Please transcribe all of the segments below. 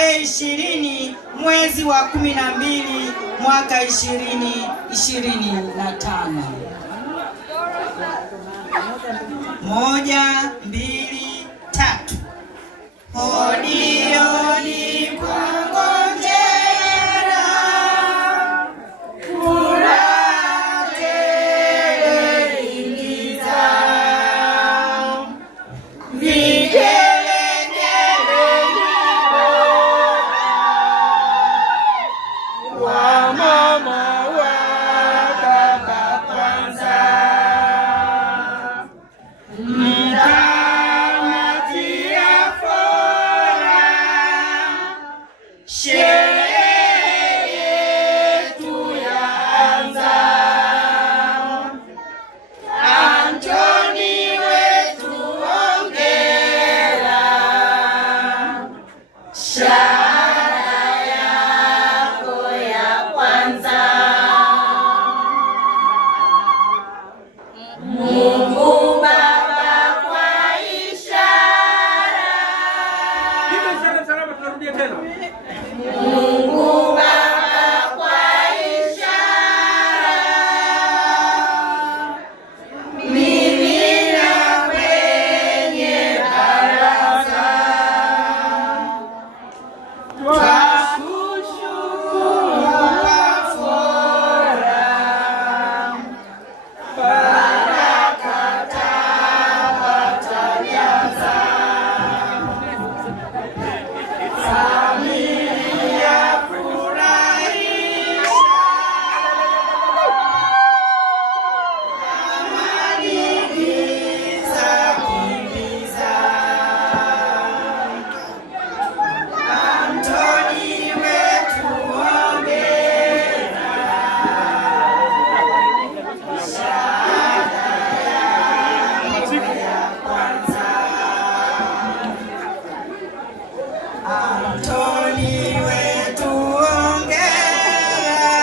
tarehe 20 mwezi wa 12 mwaka 2025. 1, 2, 3. Hodi hodi kwa Ngonjera, furaha tele ingiza, vigelegele wa mama wa baba kwanza, mtamatia fora, sherehe yetu yaanza. Antoni wetu hongera, shahada yako ya kwanza. Mungu Baba kwa ishara, Mungu Baba kwa ishara, mimina kwenye baraza, twakushukuru kwa fora, baraka tabatajaza, familia furahisha, amani giza kimbiza. Antoni wetu hongera, shahada yako ya kwanza. Antoni wetu hongera,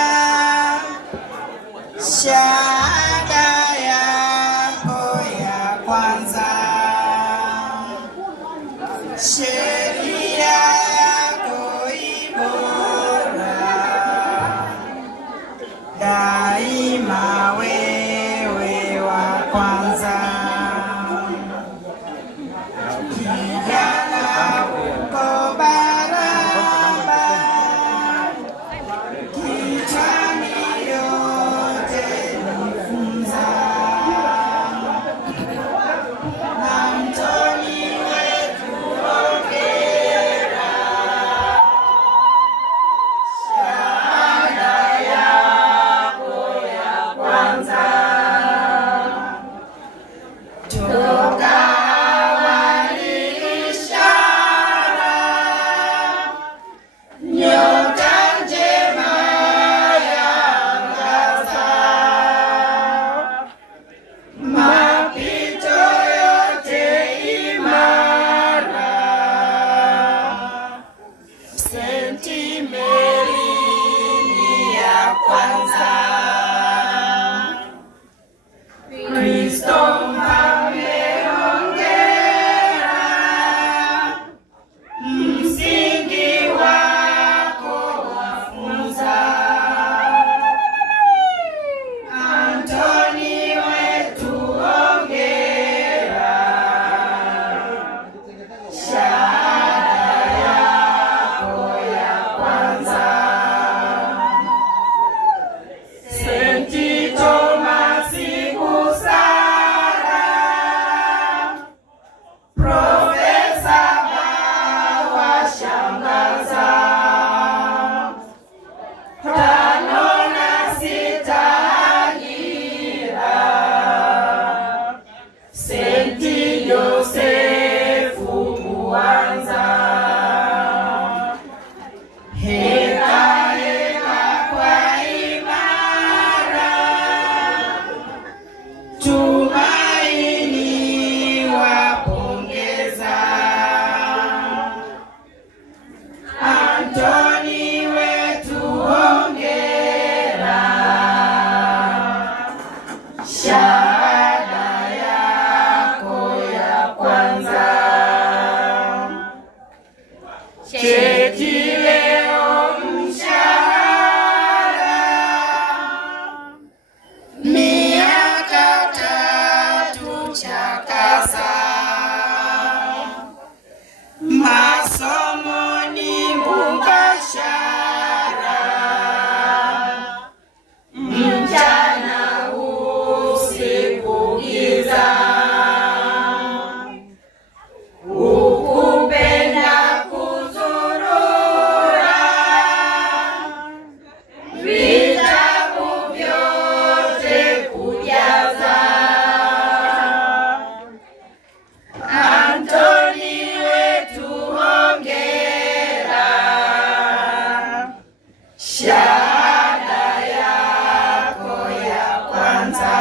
shahada yako ya kwanza. Sheria yako ibora, daima wewe wa kwanza. Kijana uko baraba, kichwani yote nifunza. Antoni wetu hongera, shahada yako ya kwanza. Toka awali ishara, nyota njema yaangaza, mapito yote imara. Senti Mary ni ya kwanza, Kristo mfalme hongera, msingi wako wafunza. Antoni wetu hongera, shahada yako ya kwanza. Senti Tomasi Busara, Profesa Bawa shangaza, 5 na 6 Agira, Senti Josefu kuanza. Heka heka kwa imara, tumaini wapongeza. Antoni wetu hongera, shahada yako ya kwanza. eti leo mshahara miaka 3 chakasa, masomo ni mubashara, mchana usiku giza, ukupenda kuzurura, vitabu vyote kujaza. Antoni wetu hongera, shahada yako ya kwanza.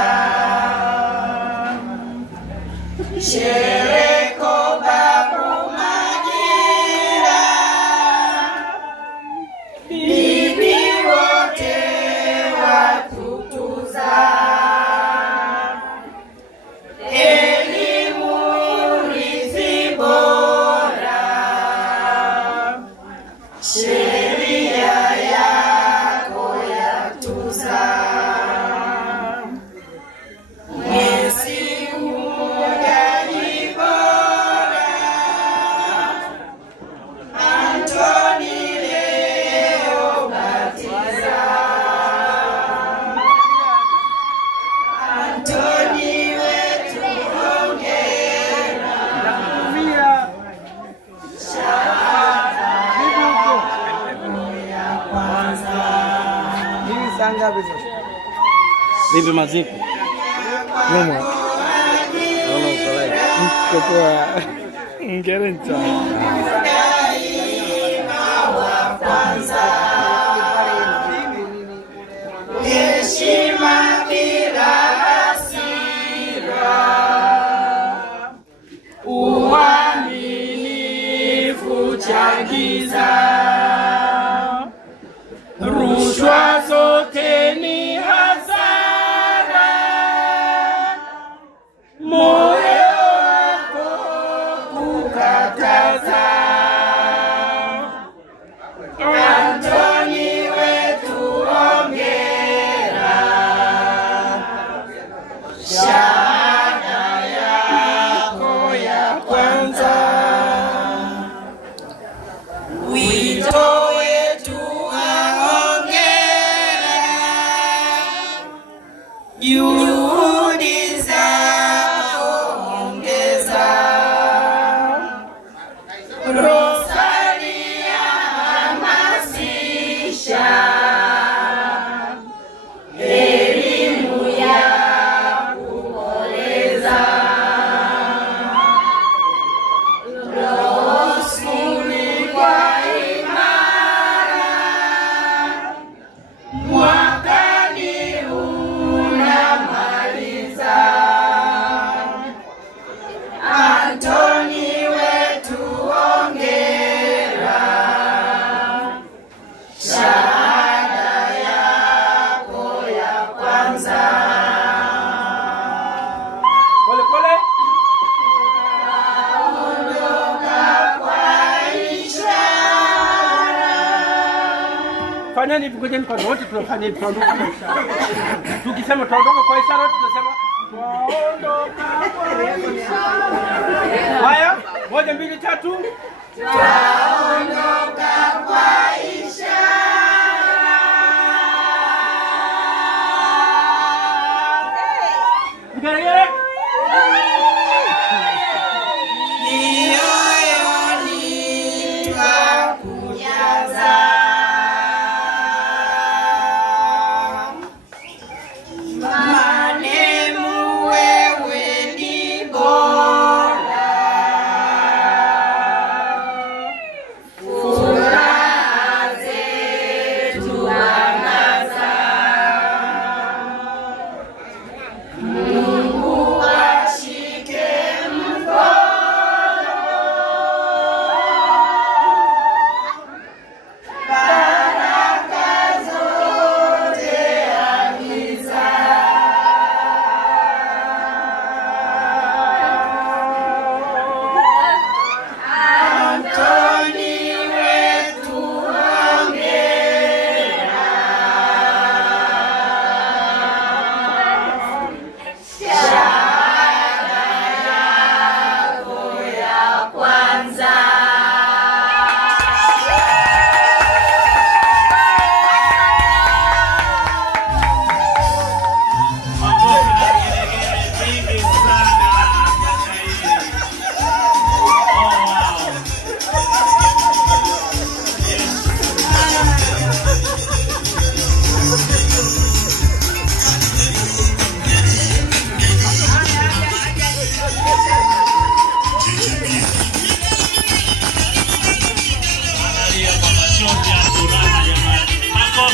Shereko babu Majira, bibi wote watutuza, elimu rithi bora, sheria yako yatuza. Mwezi umojaji bora, Antoni leo batiza. Antoni wetu hongera, shahada ya kwanza. Vipi maziku? Ngoma. Naona uko live. Kwa ingereza. Daima wa kwanza, heshima bila hasira, uaminifu chagiza, rushwa zote ni hasara, moyo wako kukataza. Antoni wetu hongera, shahada yako ya kwanza. Wito wetu hongera, juhudi zako ongeza. Rosalia hamasisha, elimu ya kukoleza. Rosuli kwa imara, mwakani unamaliza. Antoni wetu hongera, shahada yako ya kwanza. Pole pole. Ondoka kwa ishara, Fanyeni hivi, ngojeni kwa wote tunafanya hivi, tuondoke kwa ishara. Tukisema tuondoke kwa ishara tunasema tuondoka kwa ishara. Haya, 1 2 3. twaondoka kwa ishara. Mgerege. Mioyoni twakujaza, manemu wewe ni bora, furaha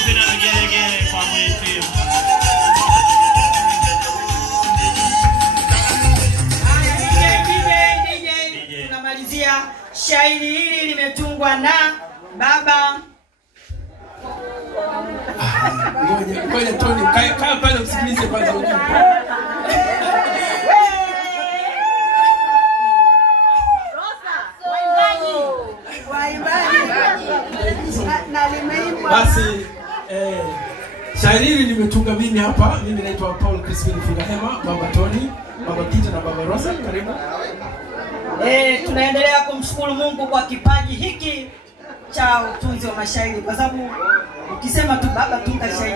makofi na vigelegele kwa mhitimu. DJ, tunamalizia. Shairi hili limetungwa na baba. Ngoja Tony, kaa pale usikilize kwanza ujumbe. Basi shairi hili nimetunga mimi hapa. Mimi naitwa Paul Crispin Fungahema, Baba Tony, Baba Kita na Baba Rosa. Karibu. Tunaendelea kumshukuru Mungu kwa kipaji hiki cha utunzi wa mashairi, kwa sababu ukisema tu baba tunga shairi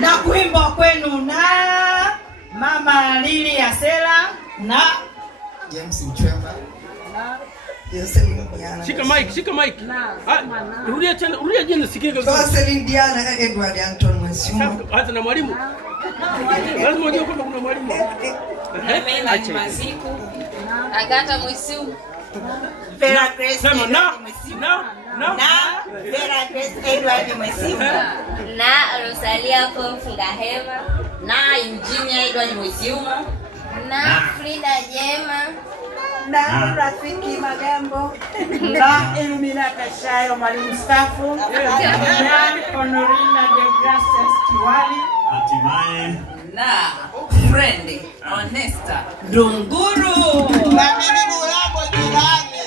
na kuimba kwenu na Mama Lili Asela na James Mchemba. Shika mic. Rudia tena, rudia jina sikia kabisa. Jocelyn Diana Edward Anton Mwesiuma. Hata na mwalimu. Lazima ujue kwamba kuna mwalimu. Mimi Maziku. Agata Mwesiuma. Vera Grace. Sema na Vera Grace Edward Mwesiuma. Na Rosalia Fungahema. Na Engineer Edward Mwesiuma. Na Frida Jema. Na Rafiki Magambo. Na Ilumina Kashayo mwalimu stafu. Na Honorina Deogratias Kiwali. Hatimaye na friend Honesta Dunguru. Na mimi Mulambo jirani.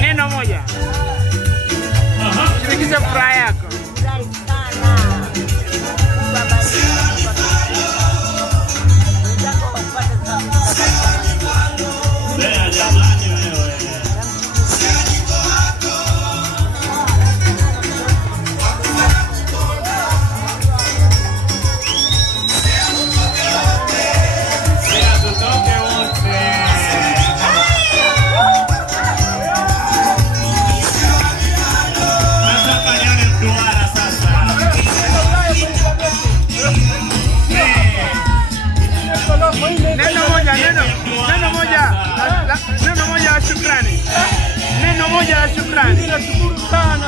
Neno moja. Shirikisha furaha yako. Neno moja la shukrani. Ninashukuru sana.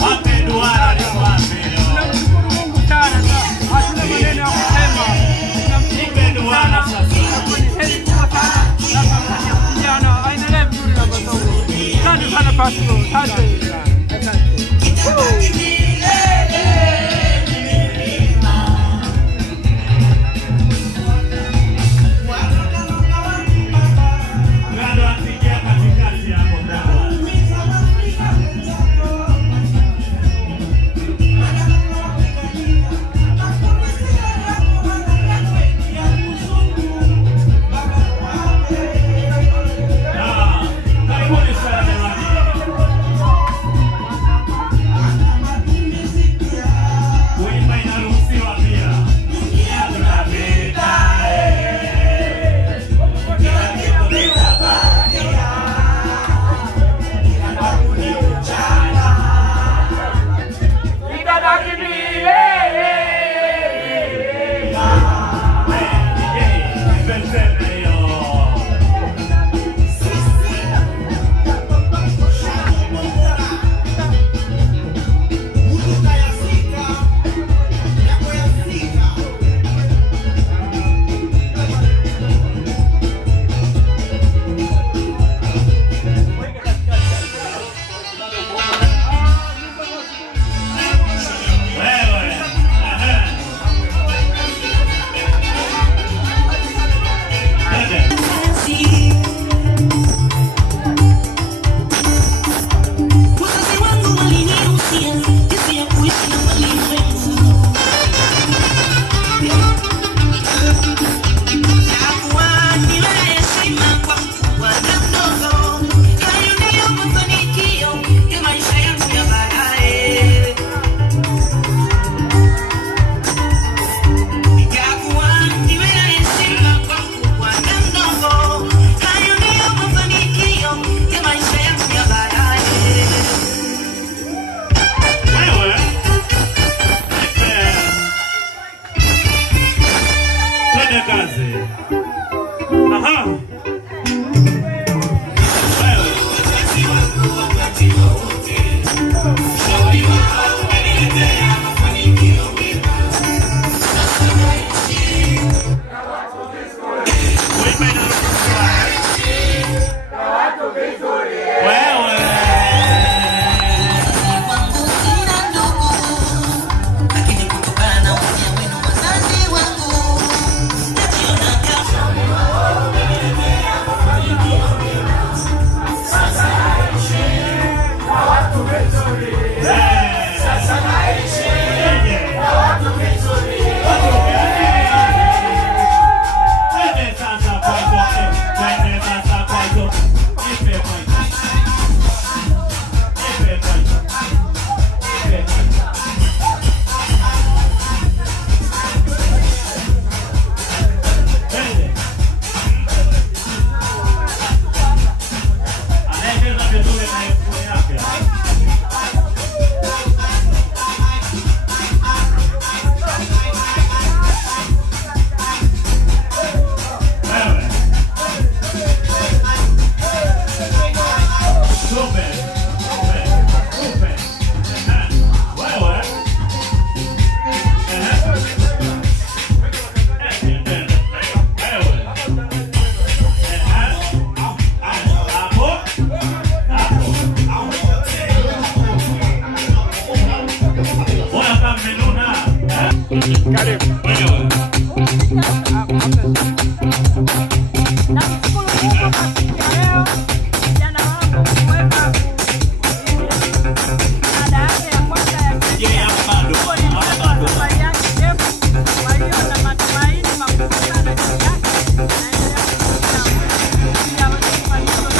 Wape duara ni wape. Ninashukuru Mungu Bora kama mmenuna. Karibu. Wewe. Namshukuru Mungu kwa siku ya leo. Kijana wangu kuweza ada yake ya kwanza ya sheria. Kwa ni bado safari yake ndefu. Kwa hiyo na matumaini makubwa sana juu yake. Naendelea kumshukuru Mungu ili aweze kufanikiwa.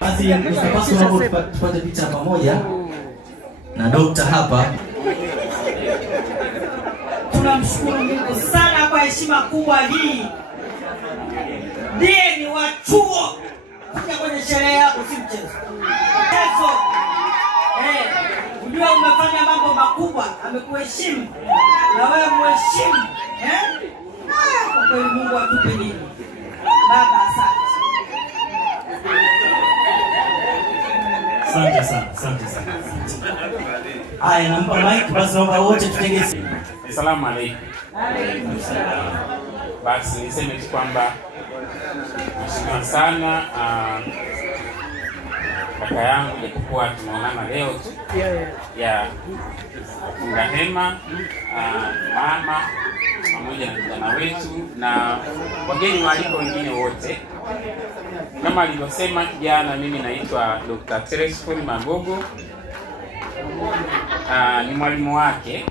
Basi tutapaswa hapo tupate picha pamoja na dokta hapa. Tunamshukuru Mungu sana kwa heshima kubwa hii. Ndiye ni wa chuo. Kuja kwenye sherehe yako si mchezo. Mchezo. Unajua umefanya mambo makubwa, amekuheshimu. Na wewe muheshimu. Kwa kweli Mungu atupe nini? Baba asante. Asante sana, asante sana. Haya, nampa mic basi, naomba wote tutege. Asalamu alaykum. Basi niseme tu kwamba nashukuru sana kaka yangu, japokuwa tunaonana leo tu ya funga hema, mama pamoja na vijana wetu na wageni waaliko wengine wote. Kama alivyosema kijana, mimi naitwa Dr. Teresford Magogo. Ni mwalimu wake,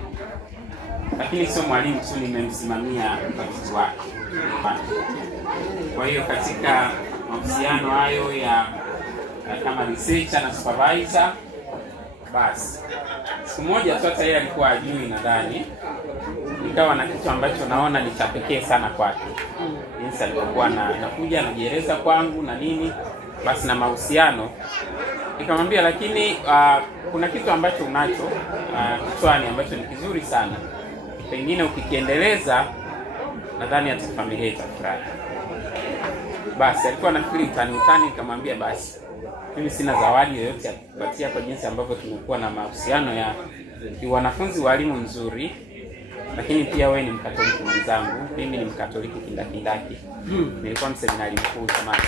lakini sio mwalimu tu, nimemsimamia mtafiti wake. Kwa hiyo katika mahusiano hayo ya kama researcher na supervisor, basi siku moja tu, hata yeye alikuwa ajui, nadhani nikawa na kitu ambacho naona ni cha pekee sana kwake. Jinsi alikuwa anakuja anajieleza kwangu na nini, basi na mahusiano. Nikamwambia lakini kuna kitu ambacho unacho kichwani ambacho ni kizuri sana. Pengine ukikiendeleza nadhani hata familia itafurahi. Basi alikuwa anafikiri utani, nikamwambia basi mimi sina zawadi yoyote ya kupatia kwa jinsi ambavyo tumekuwa na mahusiano ya wanafunzi walimu nzuri. Lakini pia wewe ni Mkatoliki mwenzangu, mimi ni Mkatoliki kindakindaki. Nilikuwa mseminari mkuu zamani.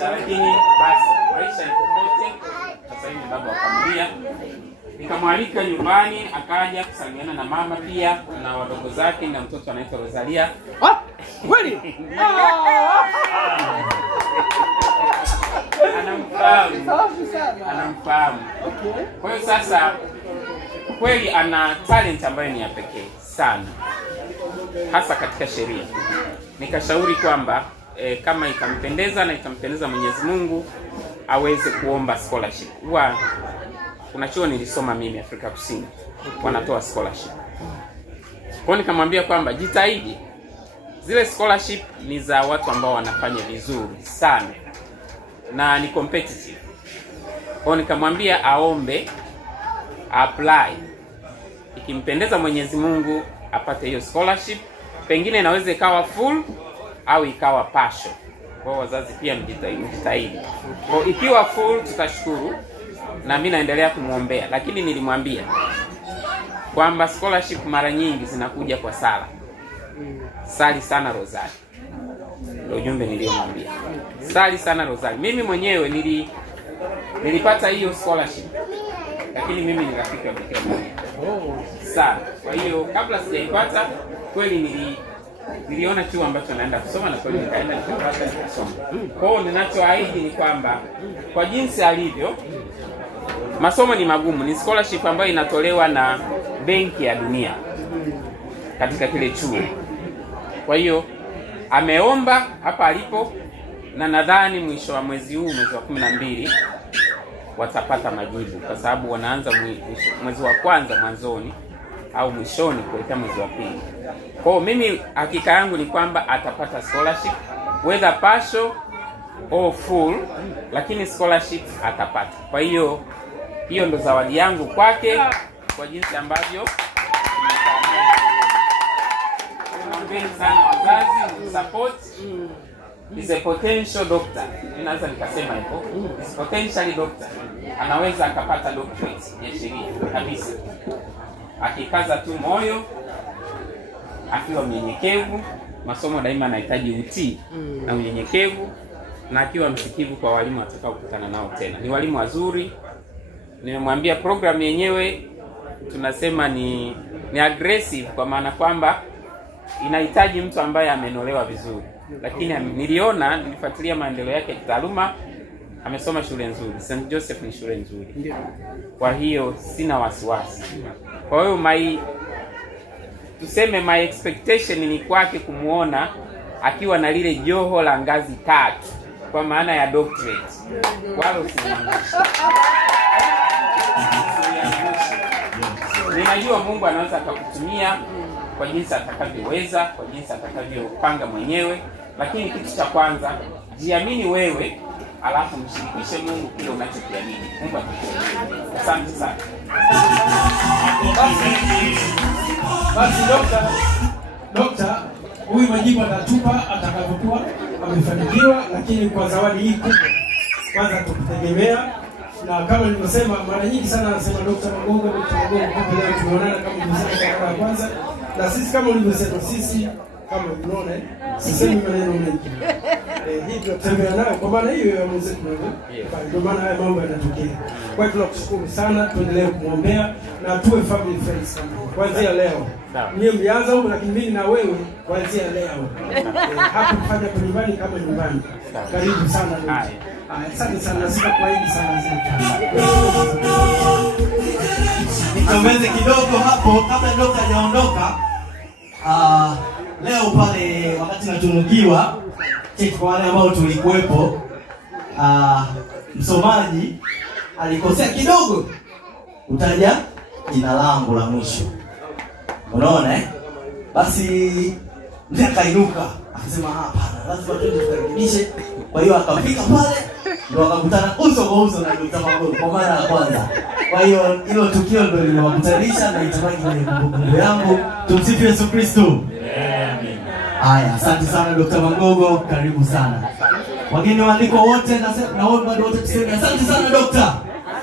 Lakini basi maisha ni popote. Sasa hivi baba wa familia. Nikamwalika nyumbani, akaja kusalimiana na mama pia na wadogo zake na mtoto anaitwa Rosalia. Kweli? Anamfahamu. Kwa hiyo sasa kweli ana talent ambayo ni ya pekee sana, hasa katika sheria. Nikashauri kwamba kama itampendeza na itampendeza Mwenyezi Mungu aweze kuomba scholarship. Kuna chuo nilisoma mimi Afrika Kusini, wanatoa scholarship. Kwa nikamwambia kwamba jitahidi, zile scholarship ni za watu ambao wanafanya vizuri sana na ni competitive. Kwa nikamwambia aombe, apply, ikimpendeza Mwenyezi Mungu apate hiyo scholarship. Pengine inaweza ikawa full au ikawa partial. Kwa wazazi pia mjitahidi. Kwa ikiwa full tutashukuru na mimi naendelea kumuombea, lakini nilimwambia kwamba scholarship mara nyingi zinakuja kwa sala. Sali sana Rosari. Ndio ujumbe niliomwambia. Sali sana Rosari. Mimi mwenyewe nilipata hiyo scholarship, lakini mimi ni rafiki wa Bikira Maria sana. Kwa hiyo kabla sijaipata kweli niliona chuo ambacho naenda kusoma na kweli nikaenda nikapata kusoma. Kwa hiyo ninachoahidi ni kwamba kwa jinsi alivyo, masomo ni magumu, ni scholarship ambayo inatolewa na Benki ya Dunia katika kile chuo. Kwa hiyo ameomba hapa alipo, na nadhani mwisho wa mwezi huu, mwezi wa 12 watapata majibu, kwa sababu wanaanza mwezi wa kwanza mwanzoni au mwishoni kuelekea mwezi wa pili. Kwa hiyo mimi hakika yangu ni kwamba atapata scholarship whether partial or full, lakini scholarship atapata. Kwa hiyo ndo zawadi yangu kwake kwa jinsi ambavyo tunaombeni sana wazazi support. Is a potential doctor. Ninaweza nikasema hivyo. Is potentially doctor. Anaweza akapata doctorate ya sheria kabisa. Akikaza tu moyo, akiwa mnyenyekevu. Masomo daima yanahitaji utii na unyenyekevu, na akiwa msikivu kwa walimu atakao kukutana nao tena. Ni walimu wazuri. Nimemwambia program yenyewe tunasema ni aggressive, kwa maana kwamba inahitaji mtu ambaye amenolewa vizuri. Lakini nilifuatilia maendeleo yake kitaaluma, amesoma shule nzuri. St. Joseph ni shule nzuri. Kwa hiyo sina wasiwasi. Kwa hiyo my expectation ni kwake kumuona akiwa na lile joho la ngazi 3 kwa maana ya doctorate. Wala usimwangushe. Ninajua Mungu anaweza akakutumia kwa jinsi atakavyoweza, kwa jinsi atakavyopanga mwenyewe, lakini kitu cha kwanza, jiamini wewe, alafu mshirikishe Mungu kile unachokiamini. Mungu atakubariki. Asante sana. Basi Dokta, huyu majibu atatupa atakapokuwa amefanikiwa, lakini kwa zawadi hii kubwa kwanza tukutegemea. Na kama nilivyosema mara nyingi sana, anasema Dr. Magongo kwa leo tumeonana kama nilivyosema kwa kwanza, na sisi kama ulivyosema, sisi kama unaona sisemi maneno mengi. Hii tunatembea nayo kwa maana hiyo ya mwenzetu, ndio maana haya mambo yanatokea. Kwa hiyo tunakushukuru sana, tuendelee kumwombea na tuwe family friends kuanzia leo. Mimi mlianza huko, lakini mimi na wewe kuanzia leo. Hapa kufanya kwa nyumbani kama nyumbani. Karibu sana ndugu. Asante sana, sitakuahidi sana Nikomeze kidogo hapo kabla Dokta hajaondoka. Leo pale wakati natunukiwa cheki kwa wale ambao tulikuwepo, msomaji alikosea kidogo utaja jina langu la mwisho. Unaona Basi mzee akainuka akasema hapana, lazima twende tukarekebishe. Kwa hiyo akafika pale ndio akakutana uso kwa uso na Dr. Magongo kwa mara ya kwanza. Kwa hiyo hilo tukio ndio lililowakutanisha na itabaki kwenye kumbukumbu yangu. Tumsifu Yesu Kristo. Amen. Haya, asante sana Dr. Magongo, karibu sana. Wageni waliko wote na wote bado wote tuseme asante sana Dr.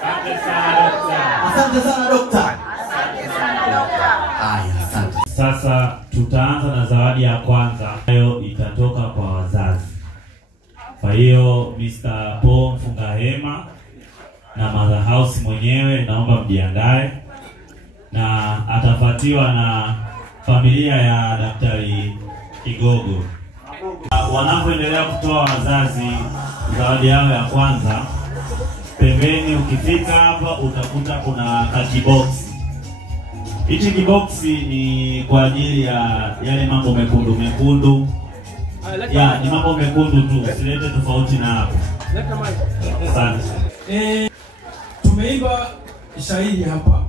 Asante sana Dr. Asante sana Dr. Asante sana Dr. Haya, asante. Sasa tutaanza na zawadi ya kwanza ambayo itatoka kwa wazazi. Kwa hiyo Mr. Paul Mfungahema na Mother House mwenyewe naomba mjiandae, na atafuatiwa na familia ya Daktari Kigogo. Wanapoendelea kutoa wazazi zawadi yao ya kwanza, pembeni ukifika hapa utakuta kuna kakiboksi. Hichi kiboksi ni kwa ajili ya yale mambo mekundu. Ya, ni mambo mekundu tu, usilete tofauti na hapo. Asante. Tumeimba shairi hapa.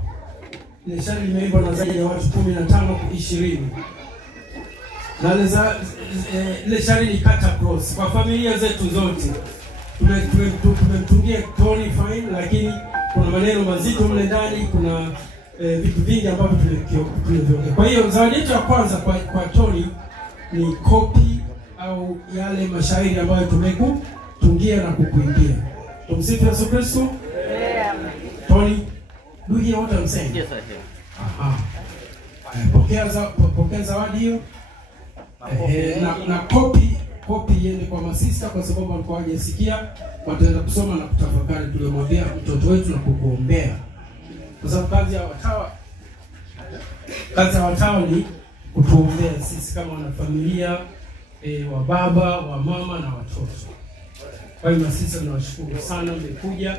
Ile shairi limeimba na zaidi ya watu 15-20. Na ile shairi ni cut across kwa familia zetu zote. Tumemtungia Tony Fine, lakini kuna maneno mazito mle ndani, kuna vitu vingi ambavyo tumeviongea. Kwa hiyo zawadi yetu ya kwanza kwa Tony ni copy au yale mashairi ambayo tumekutungia na kukuimbia. Tumsifu Yesu Kristo. Amen. Tony, do you hear what I'm saying? Yes, I hear. Pokea zawadi hiyo. Na copy iende kwa masista, kwa sababu walikuwa hawajasikia, wataenda kusoma na kutafakari tuliomwambia mtoto wetu na kukuombea. Kwa sababu kazi ya watawa ni kutuombea sisi kama wanafamilia wa baba, wa mama na watoto. Kwa hiyo sisi tunawashukuru sana mmekuja.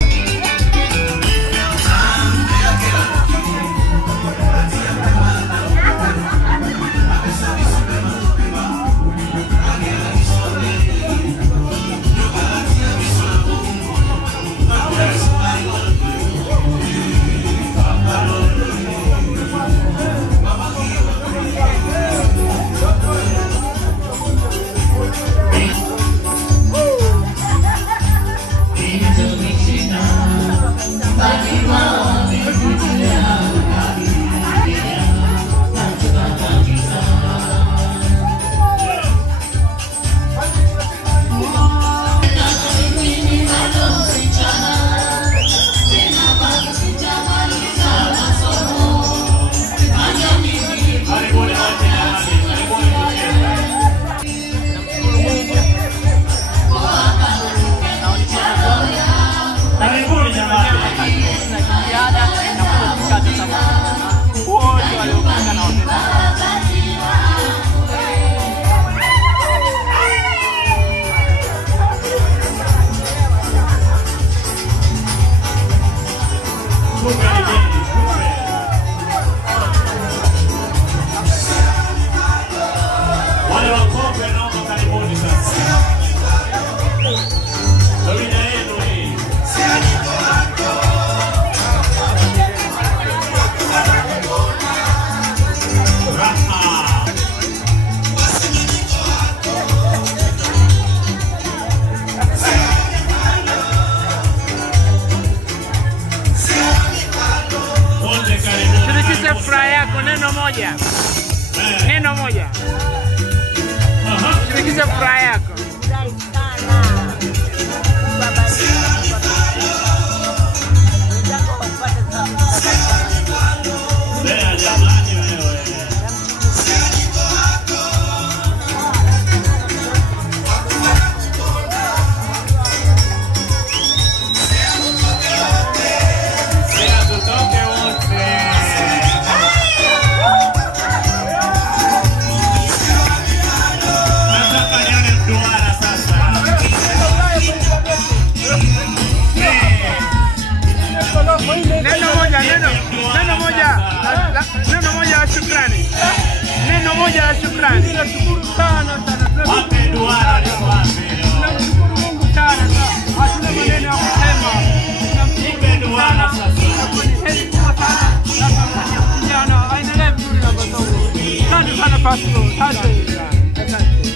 Neno moja. Shirikisha furaha yako. Neno moja la shukrani. Tunashukuru sana sana. Wape duara leo wape. Tunamshukuru Mungu sana. Hatuna maneno ya kusema. Tunamshukuru duara sasa. Kwa heri kwa sana. Na kijana aendelee vizuri na masomo. Asante sana Pastor. Asante.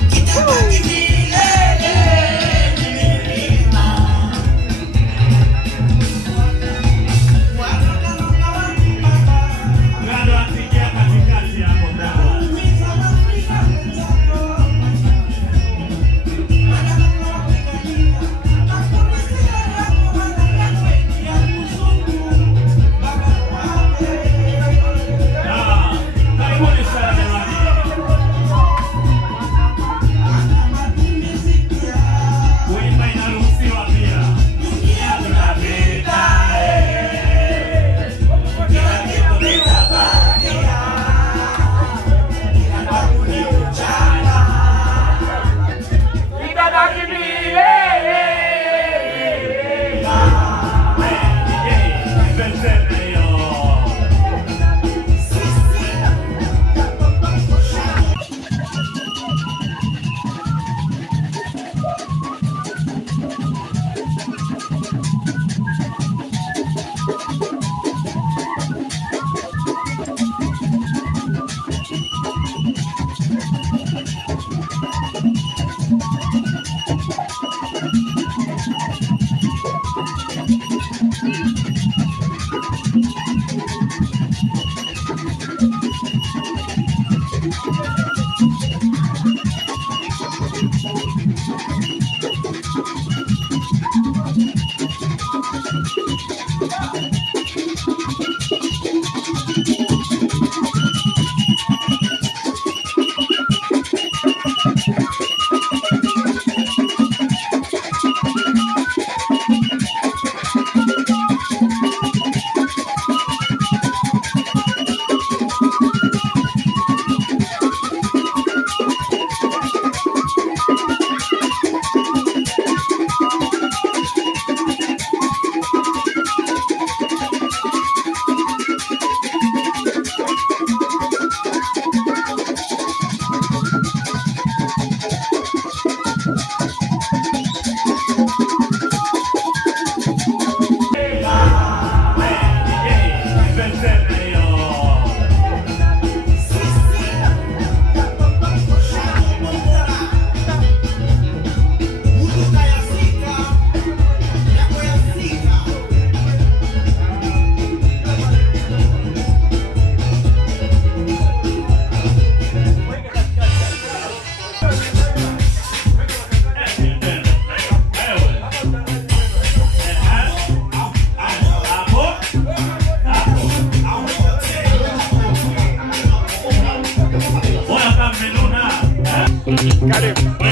Karibu.